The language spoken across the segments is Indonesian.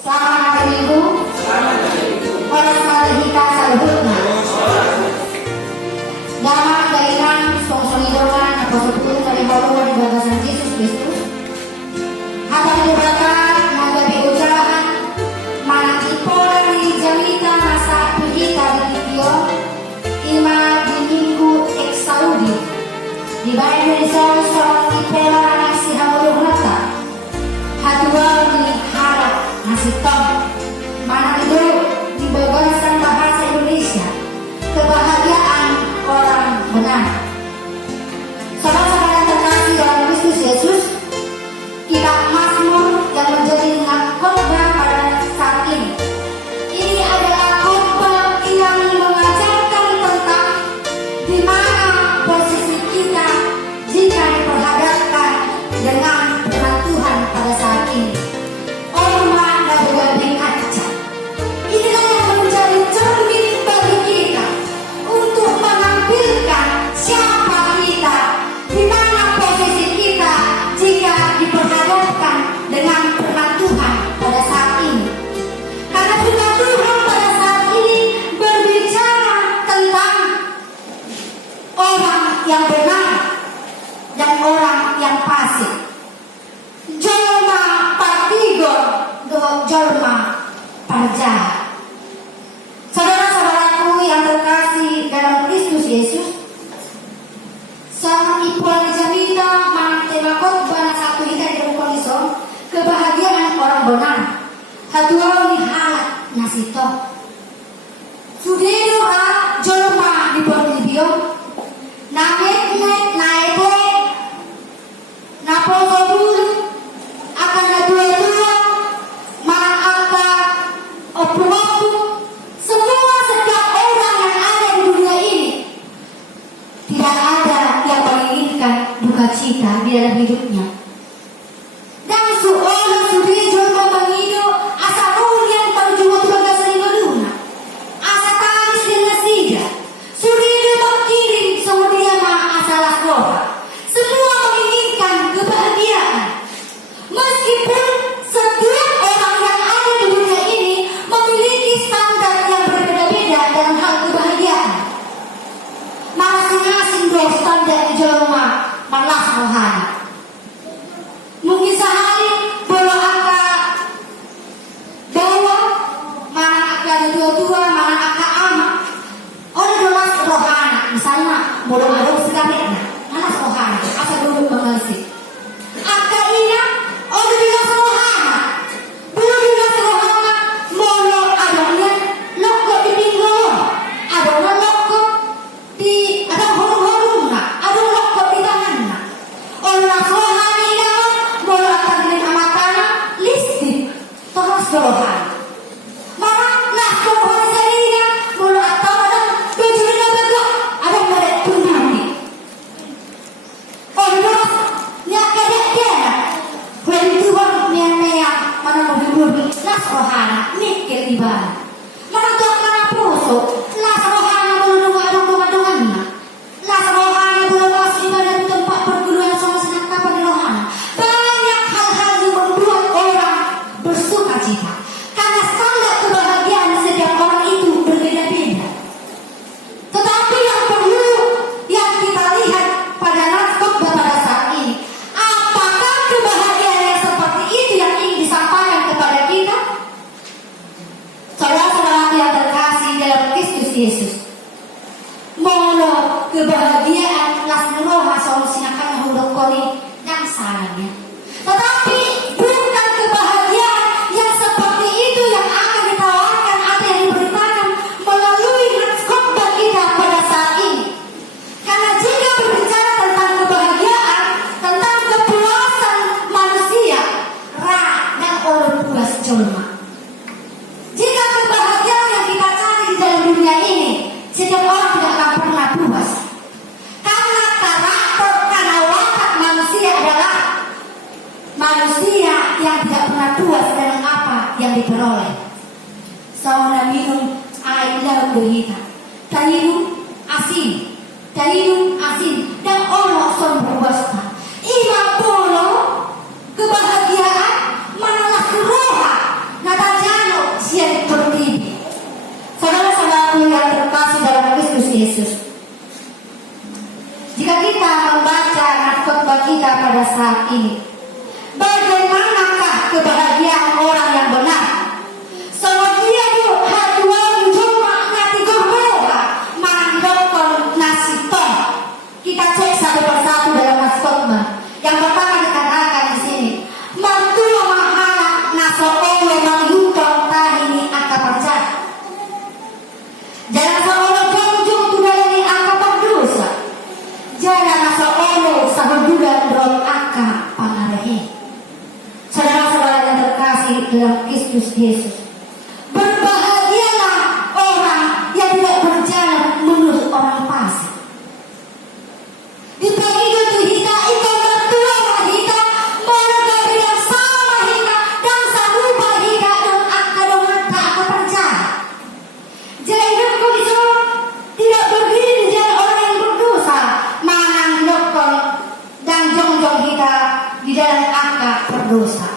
Selamat hari Minggu. Pada sekali kita salutna. Dalam gairan song idongan atau sepuluh dari haluan di bagasan Yesus Kristus. Apa diberkat nagabi ucapan mana ipola di jamita nasa kita di video ima di minggu eksaudi di bayan Indonesia seorang ipola nasi haluan rata hadua di harap nasi tom mana itu di bagasan bahasa Indonesia kebahagiaan orang benar. Saudara-saudara terkasih dalam Kristus Yesus, kitab Mazmur yang menjadi khotbah pada saat ini. Ini adalah khotbah yang mengajarkan tentang di mana posisi kita jika diperhadapkan dengan firman Tuhan pada saat ini. Orma dan berbanding kaca. Inilah yang menjadi cermin bagi kita untuk menampilkan siapa kita, di mana posisi kita jika diperhadapkan dengan firman Tuhan pada saat ini. Karena firman Tuhan pada saat ini berbicara tentang orang yang benar dan orang yang fasik. Jalma partigon do jalma parjahat. Saudara-saudaraku yang terkasih dalam Kristus Yesus, sang ipuan jamita mantema khotbah satu hingga di kondisi kebahagiaan orang benar. Hatua lihat nasito. Sudah doa jalma di Bolivia. Naik napol akan dua maka waktu semua setiap orang yang ada di dunia ini tidak ada yang menginginkan duka cita di dalam hidupnya. Dan seorang sudah juga mengido asa yang terjual tugas lima asa tangis dengan sida sudah berkirim semuanya masalah roha. Semua menginginkan kebahagiaan. Meskipun setiap orang yang ada di dunia ini memiliki standar yang berbeda-beda dalam hal kebahagiaan. Masing-masing dua standar di Jawa malah rohani. Mungkin sehari boleh angka dawa, mana angka dua-dua, mana angka amat. Orang dolas rohana, misalnya boleh ada segalanya, malah rohana, asal dulu mengasih. Angka ini orang dolas rohana, belum dolas rohana, molo adanya loko di pinggul, ada loko di ada horong-horongna, ada loko di tanganna. Orang rohani dalam molo akan dengan amatana listrik terus rohani. Mana lah rohani sendiri molo atau ada bejurnya begok, ada merek tunani. Orang dolas nyakadek dia. When Tuhan meya mana mau dibumi las rohana mikir di bawah. Mana tuh mana puso las rohana belum adung-adungannya. Las rohana belum masih pada tempat perguruan sama senang kapan di rohana. Banyak hal-hal yang membuat orang bersuka cita. Karena standar kebahagiaan setiap orang itu berbeda-beda. Tetapi yang perlu yang kita lihat pada naskah pada saat ini, apakah kebahagiaan yang seperti itu yang ingin disampaikan kepada kita? Saudara-saudara yang terkasih dalam Kristus Yesus, mono kebahagiaan las roha solusiakan huruf koni dan salahnya. Tetapi bukan kebahagiaan yang seperti itu yang akan ditawarkan atau yang diberitakan melalui khotbah kita pada saat ini. Karena jika berbicara tentang kebahagiaan, tentang kepuasan manusia, dan orang puas jelma. Jika kebahagiaan yang kita cari di dalam dunia ini, setiap orang tidak akan pernah puas. Karena karakter, karena watak manusia adalah manusia yang tidak pernah puas dengan apa yang diperoleh. Sauna minum air dalam berita, minum asin, dan Allah sumber Ima polo kebahagiaan manalah roha. Nah pada saat ini. Bagaimanakah kebahagiaan orang yang benar? Dia tu haduan jumpa ngati gorboha mandokon nasibon. Kita cek satu persatu dalam naskotma. Yang pertama dikatakan di sini, mertua mahala nasokolo mangyutong tahini akaparja. Jangan seolah jongjong tudalani akapardosa. Jangan nasokolo sahududan dron aka pangarehe. Saudara-saudara yang terkasih dalam Kristus Yesus, berbahagialah orang yang tidak berjalan menurut orang fasik. Di pagi itu kita ikut mertua kita, mereka bilang sama kita dan sarupa kita dan akadongan tak akan percaya. Jadi hidupku itu tidak berdiri di jalan orang yang berdosa, manang dokon dan jongjong kita di dalam akad berdosa.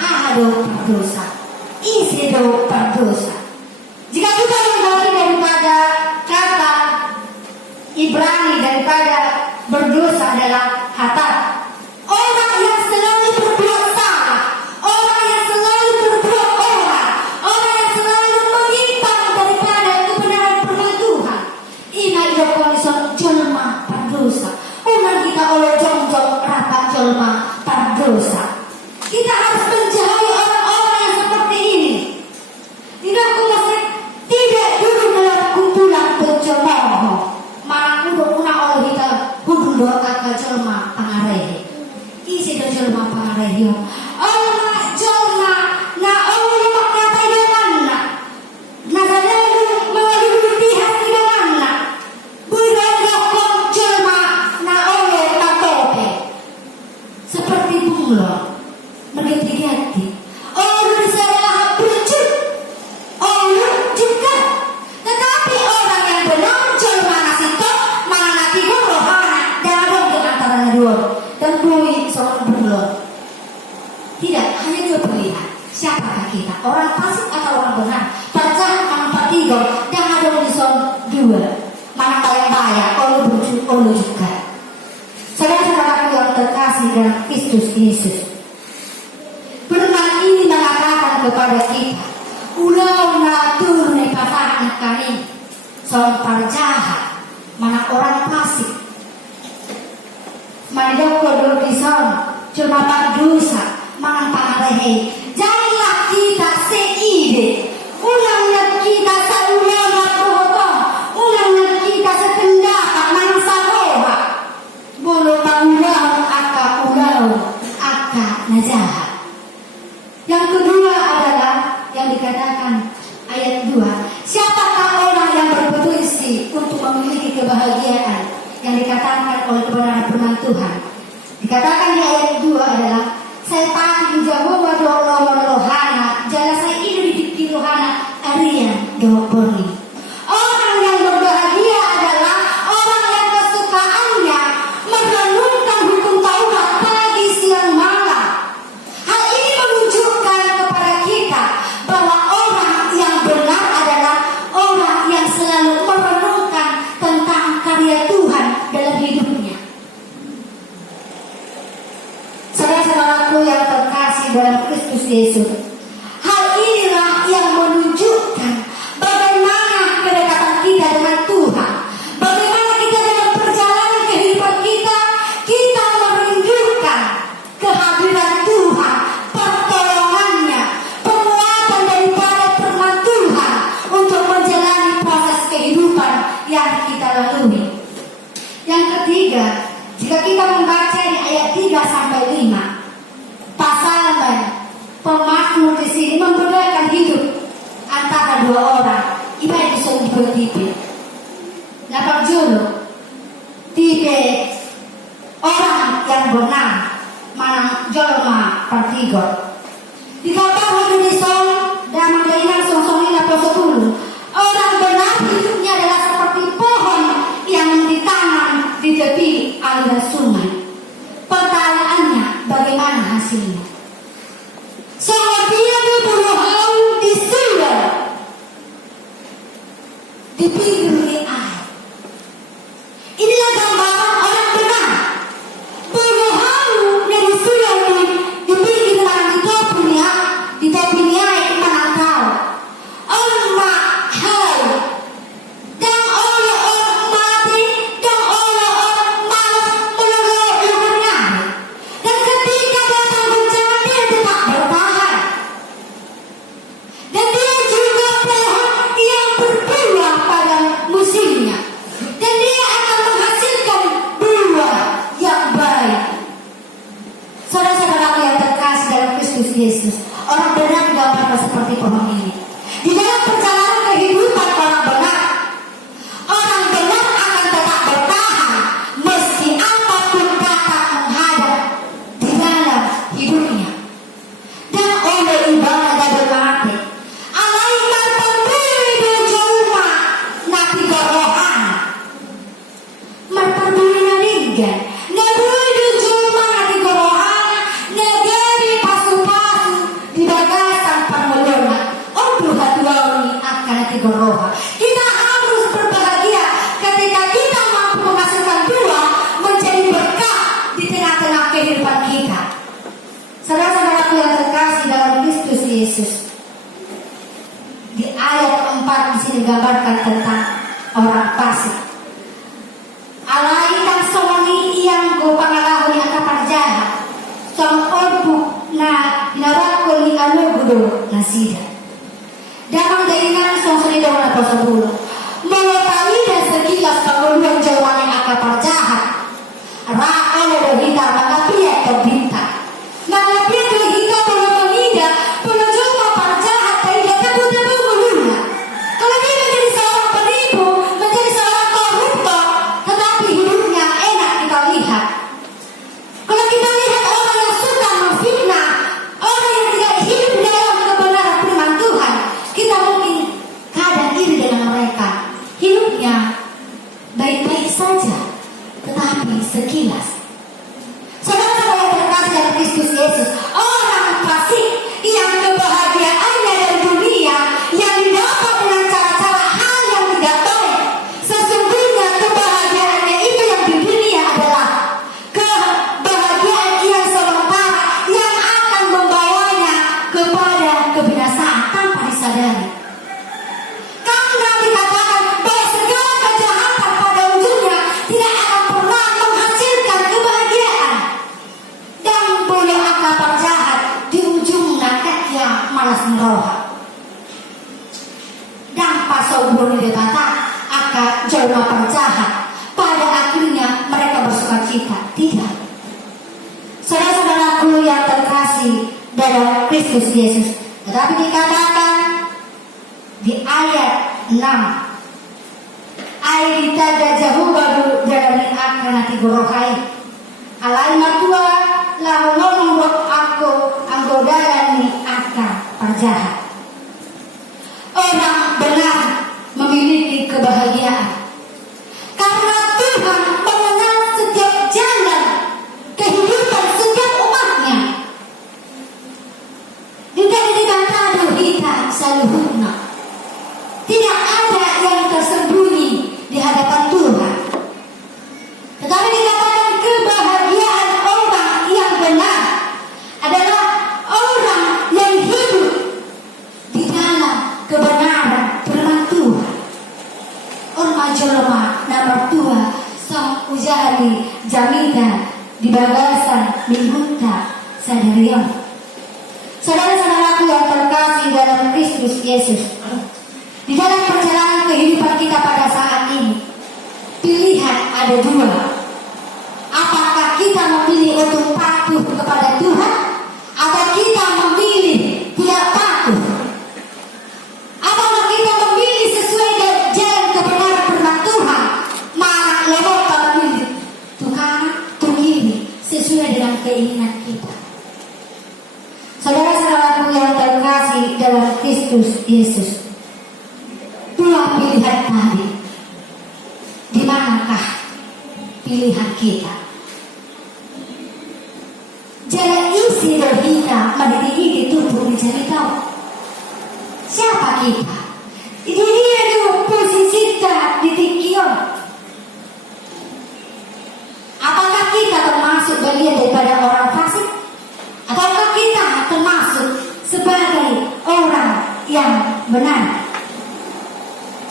Ahado berdosa. Isido berdosa. Jika kita menggali daripada kata Ibrani daripada berdosa adalah hatat. Orang yang selalu berbuat salah, orang yang selalu berbuat orang yang selalu menyimpang daripada kebenaran firman Tuhan. Ina iyo kondison jelma berdosa. Ulang kita oleh jongjong rapat jelma berdosa. Kita harus menjauhi orang-orang yang seperti ini. Tidak duduk dalam kumpulan pencemooh. Mana kudu una oleh kita kudu doa ke jelma pangarehe. Isi do jelma pangarehe. Allah jelma na Allah makata dewanna. Na selalu mengalami hati dewanna. Bukan dokon jelma na Allah tatope. Seperti bunglon. Berganti-ganti. Allah salah bercut. Allah juga. Tetapi orang yang benar jelma nasito mana nanti rohana dan ada di antara dua dan bui seorang bunglon. Tidak hanya dua pilihan. Siapakah kita? Orang fasik atau orang benar? Percaya mana tiga dan ada di dua. Mana paling baik? Allah bercut. Allah juga. Saudara-saudaraku yang terkasih dalam Kristus Yesus. Firman ini mengatakan kepada kita, ulau natur nepatah kami, seorang jahat, mana orang fasik, mana dokter dison, cuma berdosa, mana pangarehe. Janganlah kita seide, ulanglah kita seulama pohon, ulanglah kita sependapat, mana saroha, bulu pangulau aka najahat. Yang kedua adalah yang dikatakan ayat 2. Siapakah orang yang berpotensi untuk memiliki kebahagiaan yang dikatakan oleh kebenaran firman Tuhan? Dikatakan di ayat 2 adalah saya pati Jehovah doa rohana, jala saya ini di rohana arian doboni. Orang yang berbahagia adalah orang yang kesukaannya merenungkan hukum Taurat pagi siang malam. Hal ini menunjukkan kepada kita bahwa orang yang benar adalah orang yang selalu merenungkan tentang karya Tuhan dalam hidupnya. Saudara-saudaraku yang terkasih dalam Kristus Yesus, hal inilah yang menunjukkan bagaimana kedekatan kita dengan Tuhan, bagaimana kita dalam perjalanan kehidupan kita merindukan kehadiran Tuhan, pertolongannya, penguatan daripada firman Tuhan untuk menjalani proses kehidupan yang kita lalui. Yang ketiga, jika kita membaca di ayat 3 sampai 5, pasal pemazmur di sini membedakan hidup antara dua orang. Iba bisa dua tipe. Dapat julu tipe orang yang benar, mana jolma partigo. Dikatakan di son dan mengainan song-song ini pasal 10. Orang benar hidupnya adalah seperti pohon yang ditanam di tepi aliran sungai. Pertanyaannya, bagaimana hasilnya? Dia berbuah di sungai, di pinggir air. Inilah gambaran orang benar. Berbuah seperti pohon ini. Di dalam perjalanan kehidupan orang benar akan tetap bertahan meski apapun datang menghadap di dalam hidupnya. Dan oleh ibadah dan berarti alaikan berbeda jumpa nabi gorohan merperduli naringgan nabudi jumpa nabi gorohan negeri pasu-pasu di bagasan parmolona untuk hatuawi akan nabi gorohan. Kita harus berbahagia ketika kita mampu menghasilkan dua menjadi berkah di tengah-tengah kehidupan kita. Saudara-saudaraku yang terkasih dalam Kristus Yesus, di ayat 4 di sini digambarkan tentang orang fasik. Alaikan soni yang go pangalahu yang kapar jahat, sang orbu na narakol ni anugudo nasida. Damang daingan sang soni daw na pasabulo. Mengetahui dan sekilas pengeluhan jawaban yang akapar jahat. Ra'al ada hita mengapia terbintang. Mengapia terhita belum mengida, belum jumpa para jahat tidak tebu-tebu meluna. Kalau dia menjadi seorang penipu, menjadi seorang koruptor, tetapi hidupnya enak kita lihat. Kalau kita lihat orang yang suka memfitnah, orang yang tidak hidup dalam kebenaran firman Tuhan, kita mungkin kadang iri dengan mereka. Hidupnya baik-baik saja, tetapi sekilas. Saudara-saudara yang terkasih dalam Kristus Yesus, orang fasik yang kebahagiaannya dari dunia yang didapat dengan cara-cara hal yang tidak baik, sesungguhnya kebahagiaannya itu yang di dunia adalah kebahagiaan yang sementara yang akan membawanya kepada kebinasaan tanpa disadari. Karena dikatakan bahwa segala kejahatan pada ujungnya tidak akan pernah menghasilkan kebahagiaan. Dan boleh akal jahat di ujung nakatnya malas meroha. Dan pasal boleh dikata akan jauh penjahat. Pada akhirnya mereka bersuka cita. Tidak. Saudara-saudaraku yang terkasih dalam Kristus Yesus. Tetapi dikatakan di ayat 6. Ayat ditaja jauh baru jalani akan nanti gorohai. Alai matua lalu ngomong aku anggodalan ni akan perjahat. Orang benar memiliki kebahagiaan karena Tuhan mengenal setiap jalan kehidupan setiap umatnya. Tidak dikata kita saluhuna. Tidak ada yang tersembunyi di hadapan Tuhan. Tetapi dikatakan kebahagiaan orang yang benar adalah orang yang hidup di dalam kebenaran firman Tuhan. Orang jelema nomor 2 sang ujari jamida di bagasan minhuta sadarion. Saudara-saudaraku yang terkasih dalam Kristus Yesus, di dalam perjalanan kehidupan kita pada saat ini, pilihan ada dua. Apakah kita memilih untuk patuh kepada Tuhan, atau kita memilih tidak patuh? Apakah kita memilih sesuai dengan jalan kebenaran firman Tuhan, mana lewat memilih Tuhan kiri sesuai dengan keinginan kita? Saudara-saudaraku yang terkasih dalam Kristus Yesus, dua pilihan tadi, di manakah pilihan kita? Jalan isi dan kita mendidik ditutup mencari tahu siapa kita. Jadi ada posisi kita di tikion. Apakah kita termasuk bagian daripada orang fasik, ataukah kita termasuk sebagai orang yang benar?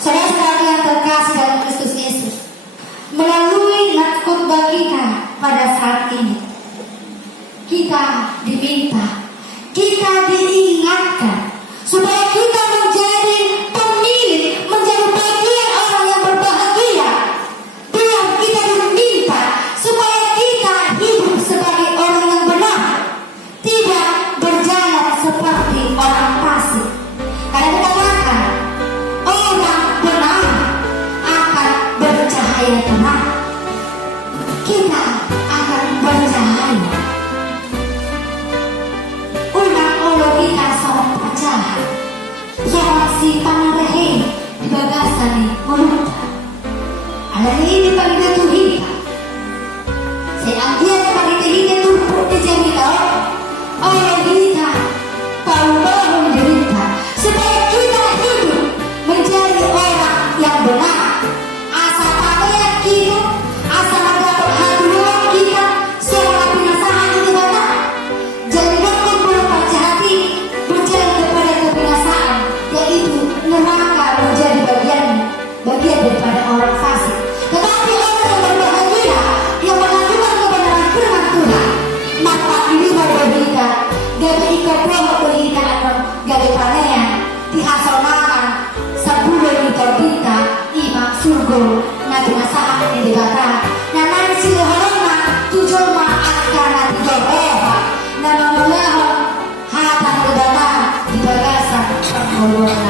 Saudara-saudara yang terkasih dalam Kristus Yesus, melalui khotbah kita pada saat ini, kita diminta, kita diingatkan supaya kita menjadi pemilik, menjadi bagian orang yang berbahagia. Dan kita diminta supaya kita hidup sebagai orang yang benar, tidak berjalan seperti orang fasik. si panarehe di bagasan ni mulut. Alam ini panggil Tuhan. Saya ambil panggil ini tumpuk di jemita. Orang kita tahu menderita supaya kita hidup menjadi orang yang benar. Asal pakaian kita, asal ada perhatian kita, semua binasaan itu benar. Jangan berpaca hati berjalan kepada kebinasaan, yaitu neraka menjadi bagian daripada orang fasik. Tetapi orang yang berbahagia yang melakukan kebenaran firman Tuhan, maka ini berbeda. Gabi ikat roh berita atau gabi panen dihasilkan sebulan kita imak surga nabi masalah ini dikata nah nanti harana tujuan akan nanti berapa nama mulia hatan kedana di bagasan pengeluaran.